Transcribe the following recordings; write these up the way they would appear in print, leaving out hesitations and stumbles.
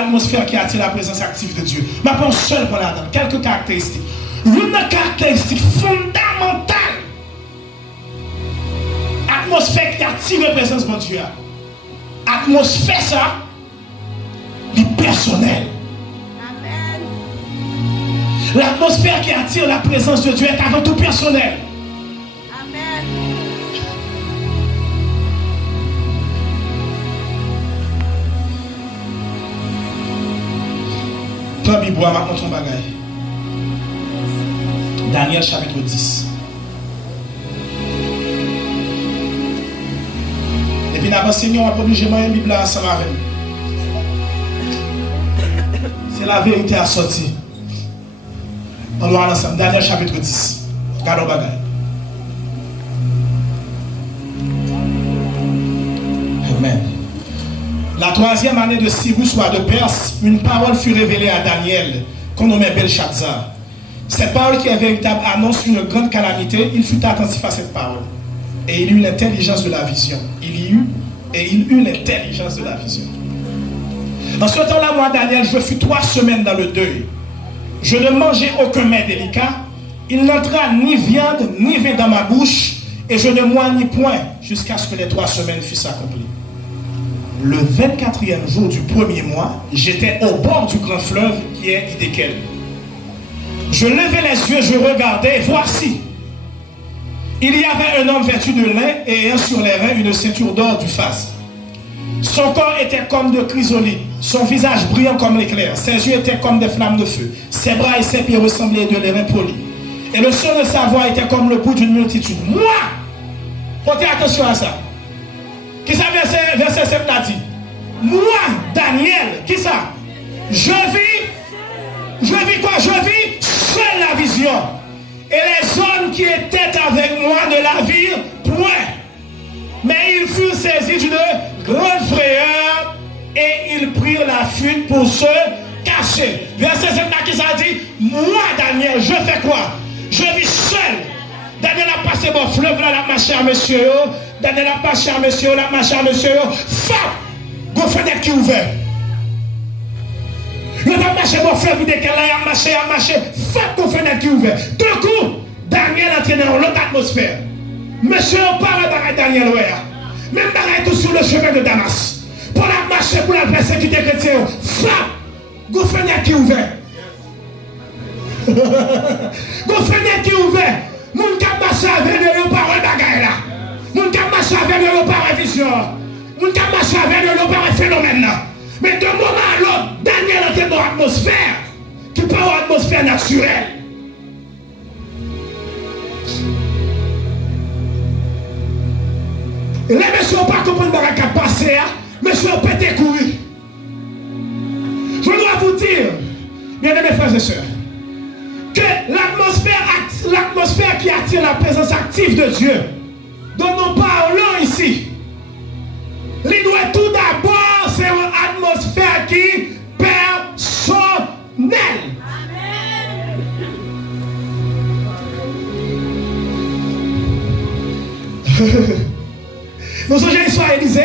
l'atmosphère qui attire la présence active de Dieu. Ma pense seul pour la donne. Quelques caractéristiques. Une caractéristique fondamentale. Atmosphère qui attire la présence de Dieu. Atmosphère ça, est personnel. Amen. L'atmosphère qui attire la présence de Dieu est avant tout personnelle. Amen. Prends la Bible, maintenant ton bagage. Daniel chapitre 10. Et puis, nous Seigneur, on a obligé de la Bible ensemble avec nous. C'est la vérité à sortir. On doit aller ensemble. Daniel chapitre 10. Regardons le bagage. Amen. La troisième année de Cyrus, roi de Perse, une parole fut révélée à Daniel, qu'on nommait Belshazzar. Cette parole qui est véritable annonce une grande calamité. Il fut attentif à cette parole. Et il eut l'intelligence de la vision. Il eut l'intelligence de la vision. En ce temps-là, moi, Daniel, je fus 3 semaines dans le deuil. Je ne mangeai aucun mets délicat. Il n'entra ni viande, ni vin dans ma bouche. Et je ne moignis point jusqu'à ce que les 3 semaines fussent accomplies. Le 24e jour du premier mois, j'étais au bord du grand fleuve qui est Hiddekel. Je levai les yeux, je regardais, et voici. Il y avait un homme vêtu de lin et ayant sur les reins une ceinture d'or du faste. Son corps était comme de chrysolite, son visage brillant comme l'éclair, ses yeux étaient comme des flammes de feu, ses bras et ses pieds ressemblaient de l'airain poli. Et le son de sa voix était comme le bruit d'une multitude. Moi, portez attention à ça. Qui ça verset 7 l'a dit? Moi, Daniel, qui ça? Je vis quoi? Je vis seul la vision. Et les hommes qui étaient avec moi ne la virent point. Mais ils furent saisis d'une grande frayeur et ils prirent la fuite pour se cacher. Verset 7 là qui ça dit? Moi, Daniel, je fais quoi? Je vis seul. Daniel a passé mon fleuve là, la marché à monsieur. Daniel a passé à monsieur, la marché à monsieur. Fap! Go fenêtre qui ouvert. Il a marché mon fleuve, il a marché. Fap! Go fenêtre qui ouvert. D'un coup, Daniel a entré dans l'autre atmosphère. Monsieur, on parle de Daniel, ouais. Même Daniel tout sur le chemin de Damas. Pour la marcher, pour la persécuter chrétien. Fap! Go fenêtre qui ouvert. Go fenêtre qui ouvert. Moun kap marche avec nous, parole bagaille là. Moun kap marche avec nous, par vision. Moun kap marche avec nous, par phénomène là. Mais de moment à l'autre, Daniel était dans l'atmosphère qui pas une atmosphère naturelle. Et les messieurs n'ont pas compris ce qui a passé, messieurs ont pété courir. Je dois vous dire, bien aimés frères et sœurs, que l'atmosphère qui attire la présence active de Dieu, dont nous parlons ici, il doit tout d'abord, c'est une atmosphère qui est personnelle. Nous sommes l'histoire d'Élisée.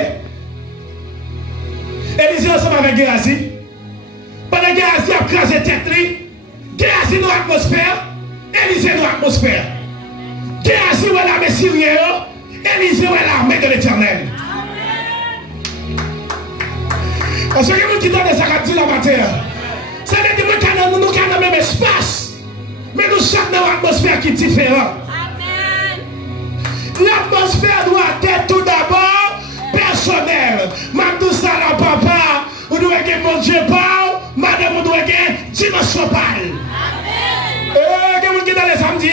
Élisée ensemble avec Géasi. Pendant que Géasi a crasé tête, Géasi dans l'atmosphère, Élisée dans l'atmosphère. Géasi est l'armée syrienne, Élisée est l'armée de l'Éternel. Parce que les gens qui donnent des arabes la matière, ça veut dire que nous sommes dans le même espace, mais nous sommes dans l'atmosphère qui est différente. L'atmosphère doit être tout d'abord personnelle. Madame ça la papa, vous devez que mon Dieu parle, madame vous devez que dimension parle. Vous qui dans les samedis,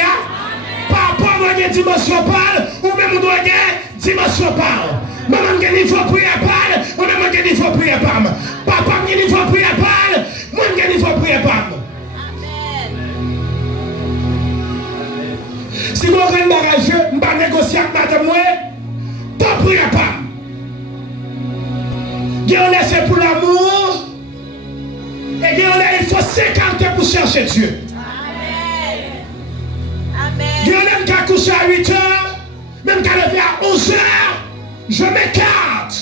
papa doit que dimension parle, ou même vous devez que dimension parle. Maman qui il faut prier parle, ou même qui il faut prier parle. Papa qui il faut prier parle, moi qui il faut prier parle. Si vous avez un bagage, je ne vais pas négocier avec madame, pas prier pas. C'est pour l'amour. Et il faut 50 ans pour chercher Dieu. Amen. Qui a couché à 8 heures, même qui a levé à 11 heures, je m'écarte.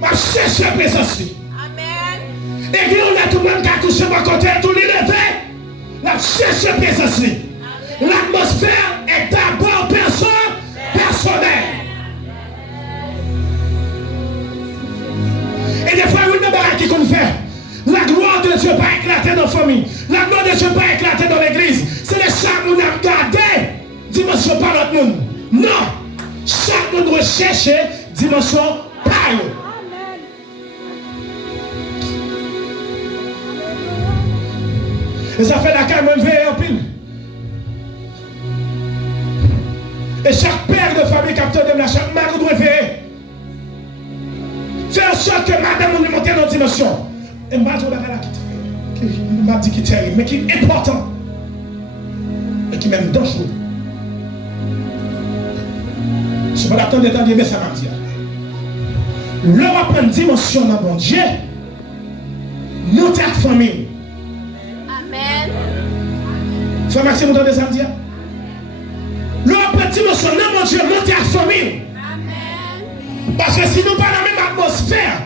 Je cherche la présence. Et puis on a tout le monde qui a touché mon côté, tout l'élevé. La cherche présence. L'atmosphère est d'abord personnelle. Et des fois, il y a des qui qu'on fait. La gloire de Dieu pas éclater dans la famille. La gloire de Dieu pas éclater dans l'église. C'est les chaque monde à regarder dimension par l'autre monde. Non. Chaque monde recherche dimension par eux. Et ça fait la calme même veille en pile. Et chaque père de famille capteur de la chaque mari doit veiller. Faire en sorte que madame nous monte dans une dimension. Et je m'a dit qui est terrible, mais qui est important. Et qui est même dangereux. Je vais attendre d'étendre mais ça m'a dit. L'heure à prendre dimension dans mon Dieu. Monter à famille. Amen. Frère Maxime, vous entendez ça me dire? L'heure à prendre dimension dans mon Dieu, monter à famille. Amen. Parce que si nous pas dans la même atmosphère,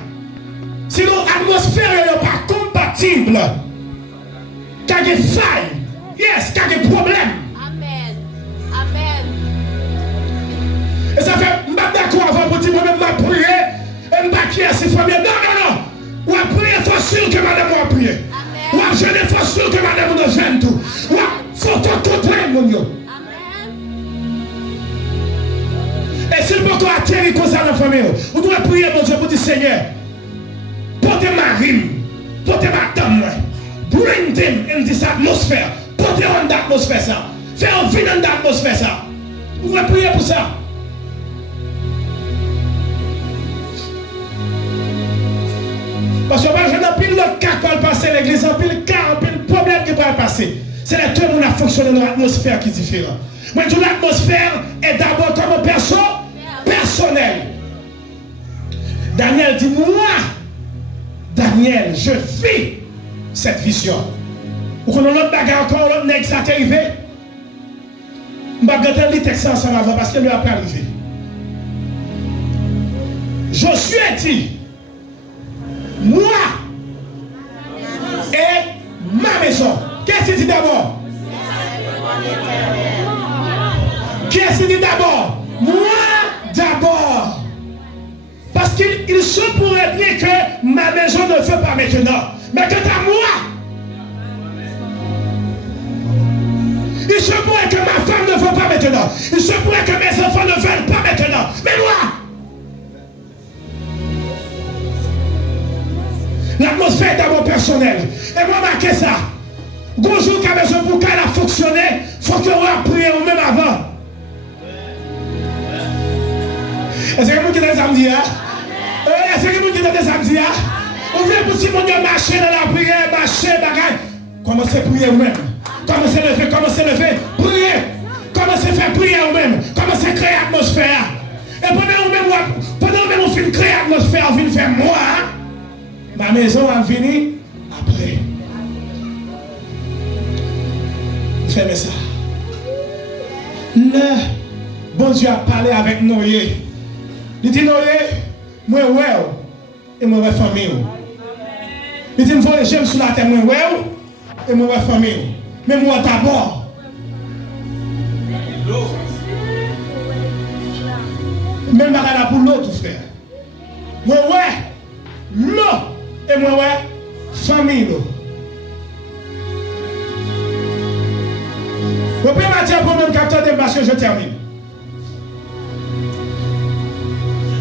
si l'atmosphère n'est pas compatible, qu'il y a des failles, yes, qu'il y a des problèmes. Amen. Amen. Et ça fait, je suis d'accord avant pour dire, moi-même, je prier, et je ne suis pas ces familles. Non. Ou à prier, il faut sûr que madame va prier. Ou à jeûner, il faut sûr que madame nous gêne tout. Ou à faut tout plein, mon Dieu. Amen. Et si le bon atterrit comme ça dans la famille, vous devez prier, mon Dieu, pour dire, Seigneur, portez ma rime, portez ma dame, bring them in this atmosphere, portez en l'atmosphère ça, faites vie dans l'atmosphère ça. Vous devez prier pour ça. Parce que je n'ai pile le cas qui va passer l'église, en pile cas, en pile problème qui va passer. C'est là que tout le monde a fonctionné dans l'atmosphère qui est différente. Mais toute l'atmosphère est d'abord comme personne personnelle. Daniel dit, moi, Daniel, je vis cette vision. Vous connaissez l'autre bagarre encore, l'autre nègre, ça t'est arrivé? Je vais regarder le texte ensemble avant parce qu'il lui a pas arrivé. Josué dit, moi et ma maison. Qu'est-ce qu'il dit d'abord? Qu'est-ce qu'il dit d'abord? Moi d'abord. Parce qu'il se pourrait bien que ma maison ne veut pas maintenant. Mais quant à moi, il se pourrait que ma femme ne veut pas maintenant. Il se pourrait que mes enfants ne veulent pas maintenant. Mais moi, l'atmosphère est d'abord personnelle. Et moi, marquez ça. Bonjour, qu'à besoin pour qu'elle a fonctionné, il faut qu'on va prier ou même avant. Est-ce que vous qui avez des samedis? Est-ce que vous qui avez des samedis? Vous voulez pour si mon Dieu marcher dans la prière, marcher, bagaille. Commencez à prier vous-même. Commencez à lever, prier. Commencez à faire prier vous-même. Commencez à créer l'atmosphère. Et pendant que vous finissez de créer l'atmosphère, vous venez faire moi. Ma maison va venir après. Fermez ça. Le bon Dieu a parlé avec Noé. Il dit Noé, moi ouais, et moi ouais famille. Il dit moi j'aime sur la terre, moi ouais, et moi ouais famille. Mais moi d'abord. Même là pour l'autre frère. Moi ouais, l'eau, et moi ouais, famille. Vous pouvez m'attirer pour mon capteur de parce que je termine.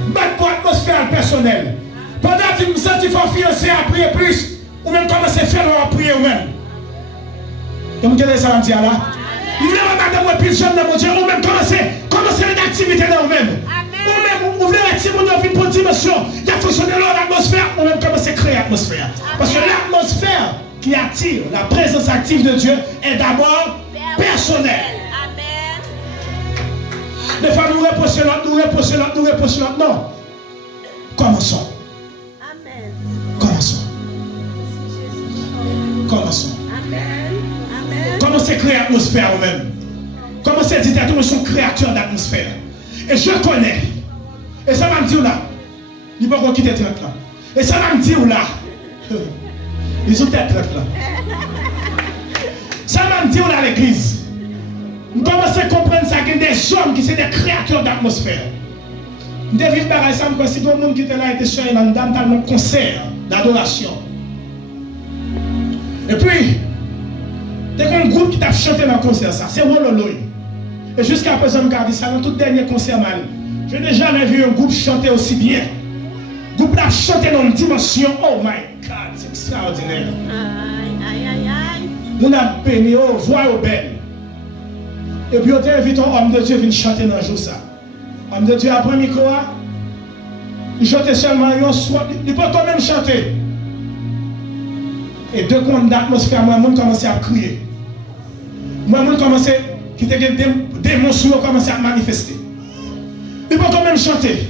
Battre pour l'atmosphère personnelle. Pendant que vous me sentez fiancé à prier plus, ou même commencer à faire à prier vous-même. Donc, vous avez ça à me dire là? Vous voulez madame ou plus jeune dans mon Dieu, ou même commencer une activité dans vous-même. Ou même, vous voulez attirer mon vie pour dimension. Il y a fonctionné dans l'atmosphère, ou même commencer à créer l'atmosphère. Parce que l'atmosphère qui attire la présence active de Dieu est d'abord personnelle. Des fois, nous reprochons l'autre, non. Commençons. Commencez à créer l'atmosphère vous-même. Commencez à dire que nous sommes créateurs d'atmosphère. Et je connais. Et ça va me dire là. Il va pas quitter là. Et ça va me dire là. Ils ont peut-être là. Ça m'a dit dans l'église. Nous commençons à comprendre ça qu'il y a des hommes qui sont des créateurs d'atmosphère. Nous devons vivre par exemple comme si tout le monde qui était là était sur un concert d'adoration. Et puis, dès qu'on a un groupe qui t'a chanté dans le concert, ça, c'est Wololoy. Et jusqu'à présent, je regarde ça dans tout dernier concert. Je n'ai jamais vu un groupe chanter aussi bien. Le groupe a chanté dans une dimension. Oh my God, c'est extraordinaire. Aïe, aïe, aïe. Nous avons béni, oh, voix au belle. Et puis, on t'invite un homme de Dieu à venir chanter dans le jour ça. Homme de Dieu après le micro, il chantait seulement un soir. Il peut quand même chanter. Et deux comptes d'atmosphère, moi, je commençais à crier. Moi, je commençais, qui était des démons sur commençaient à manifester. Il peut quand même chanter.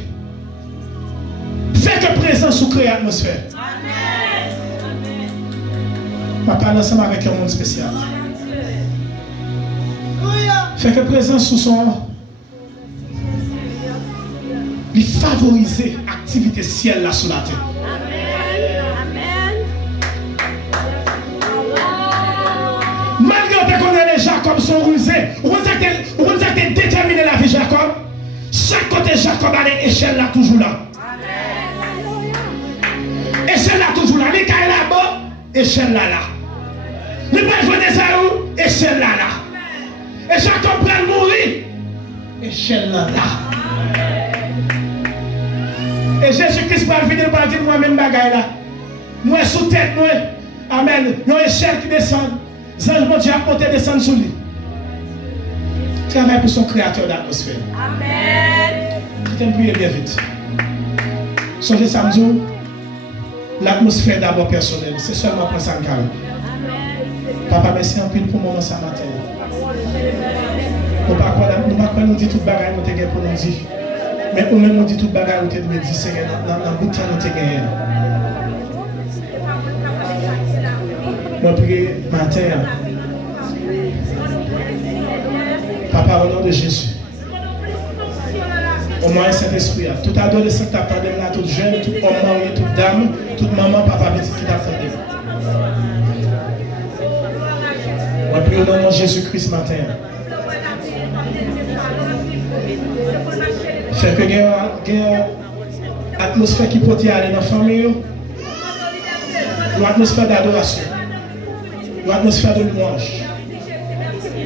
Faites présence sous créer l'atmosphère. Amen. Je parle ensemble avec un monde spécial. Faites présence sous son. Il favorise l'activité ciel là sous la terre. Malgré qu'on ait les Jacob sont rusés, vous êtes déterminé la vie Jacob. Chaque côté Jacob a des échelles là toujours là. Échelle là toujours là. Les cas là-bas, échelle là là. Les pas jouer des arrows, échelle là là. Et Jacob prend mourir, échelle là là. Et Jésus-Christ va venir par dire moi-même bagaille là. Moi sous tête, moi. Amen. Il y a une échelle qui descend. Zange mon Dieu a porté descendre sur lui. Travaille pour son créateur d'atmosphère. Amen. Je t'aime prier bien vite. Songez samedi, l'atmosphère d'abord personnelle. C'est seulement pour ça que Amen. Papa, merci un peu pour le moment ce matin. Nous ne pouvons pas nous dire tout le bagage nous avons pour nous dire. Mais nous même nous dit tout le bagage nous avons dit, Seigneur, dans le bout de temps nous avons gagné. Je prie matin. Papa, au nom de Jésus. Au moins, Saint-Esprit. Tout adolescent qui t'attendait là, tout jeune, tout homme marié, toute dame, toute maman, papa, petit qui t'attendait. Je prie au nom de Jésus-Christ matin. Fait que il y a une atmosphère qui peut aller dans la famille. Une atmosphère d'adoration. Une atmosphère de louange.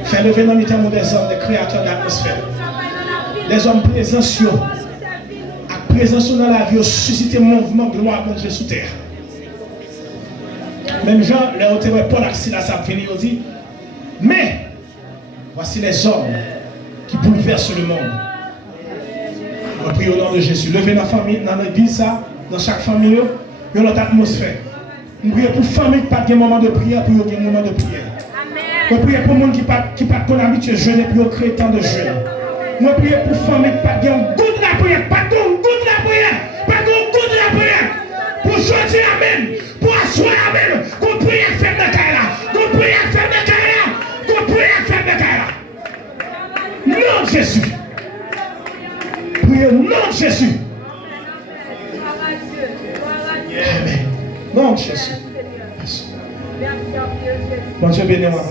Faire lever dans le temps des hommes, des créateurs d'atmosphère. Des hommes présentieux. À présence dans la vie, susciter mouvement de gloire de Dieu sous terre. Même Jean, les autres Paul Axila, ça vient et dit, mais voici les hommes qui bouleversent le monde. On prie au nom de Jésus. Levez dans la famille, dans l'église, dans chaque famille, il y a notre atmosphère. On prie pour les familles qui n'ont pas de moment de prière, pour qu'il y ait un moment de prière. On prie pour les gens qui n'ont pas l'habitude de jeûner, pour créer tant de jeûne. On prie pour les familles qui n'ont pas de goût de la prière, pas de goût de la prière, pas de goût de la prière. Pour choisir la même, pour asseoir la même, pour prier à faire de carrière, pour prier à faire de carrière, pour prier à faire de carrière. Non, Jésus. Priez au nom de Jésus. Amen. Non, Jésus. Bon Dieu, bénis-moi.